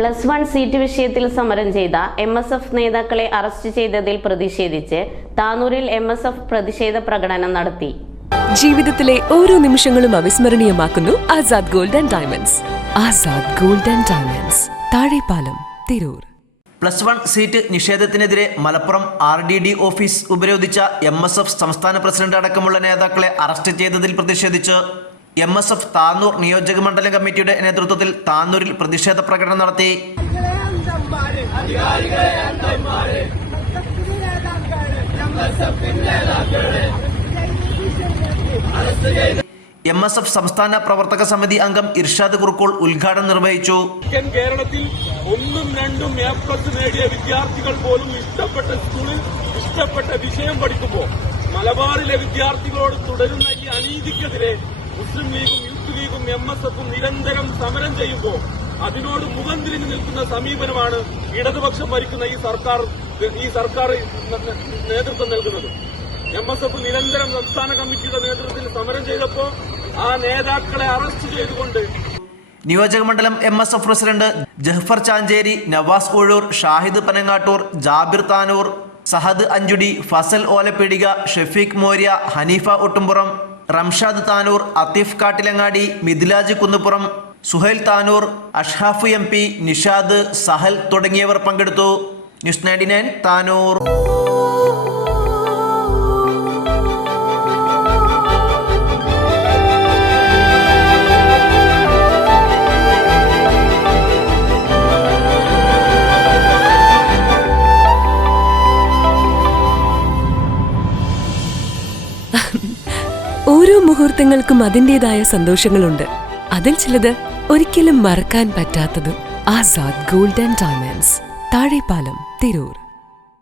+1 seat വിഷയത്തിൽ സമരം ചെയ്ത MSF നേതാക്കളെ അറസ്റ്റ് ചെയ്തതിൽ പ്രതിഷേധിച്ച് താനൂരിൽ MSF പ്രതിഷേധ പ്രകടനം നടത്തി. ജീവിതത്തിലെ ഓരോ നിമിഷങ്ങളും അവിസ്മരണീയമാക്കുന്നു Azad gold and diamonds. Azad gold and diamonds, Thazhepalam, Tirur. +1 seat നിഷേധത്തിനെതിരെ മലപ്പുറം RDD ഓഫീസ് ഉപരോധിച്ച MSF സംസ്ഥാന പ്രസിഡന്റ് അടക്കമുള്ള നേതാക്കളെ അറസ്റ്റ് ചെയ്തതിൽ പ്രതിഷേധിച്ച് MSF താനൂർ നിയോജക മണ്ഡലം കമ്മിറ്റിയുടെ നേതൃത്വത്തിൽ താനൂരിൽ പ്രതിഷേധ പ്രകടനം നടത്തി. MSF സംസ്ഥാന പ്രവർത്തക സമിതി അംഗം ഇർഷാദ് കുറുക്കോൾ ഉദ്ഘാടനം നിർവഹിച്ചു. കേരളത്തിൽ 1ഉം 2ഉം A+ നേടിയ വിദ്യാർത്ഥികൾ പോലും ഇഷ്ടപ്പെട്ട സ്കൂളിൽ ഇഷ്ടപ്പെട്ട വിഷയം പഠിക്കുമ്പോൾ മലബാറിലെ വിദ്യാർത്ഥികളോട് തുടരുന്ന ഈ അനീതിക്കെതിരെ മുസ്ലിം ലീഗും യൂത്ത് ലീഗും MSFും നിരന്തരം സമരം ചെയ്യുമ്പോൾ അതിനോട് മുഖം തിരിഞ്ഞു നിൽക്കുന്ന സമീപനമാണ് ഇടതുപക്ഷം ഭരിക്കുന്ന ഈ സർക്കാർ നേതൃത്വം നൽകുന്നത്. MSF നിരന്തരം സംസ്ഥാന കമ്മിറ്റിയുടെ നേതൃത്വത്തിൽ സമരം ചെയ്തപ്പോൾ ആ നേതാക്കളെ അറസ്റ്റ് ചെയ്തുകൊണ്ട് നിയോജക മണ്ഡലം MSF president Jahfar Chancheri, Navas Ozhur, Shahid Panangattur, Jabir Tanur, Sahad Anchudi, Fasal Olappidika, Shefeeq Morya, Haneefa Ottumpuram, Ramshad Tanur, Atheef Kattilangadi, Mithilaj Kunnupuram, Suhail Tanur, Ashhaf MP, Nishad, Sahal തുടങ്ങിയവർ പങ്കെടുത്തു. ന്യൂസ് 99 താനൂർ. ഓരോ മുഹൂർത്തങ്ങൾക്കും അതിൻ്റെതായ സന്തോഷങ്ങളുണ്ട്. അതിൽ ചിലത് ഒരിക്കലും മറക്കാൻ പറ്റാത്തതും. Azad gold and diamonds, Thazhepalam, Tirur.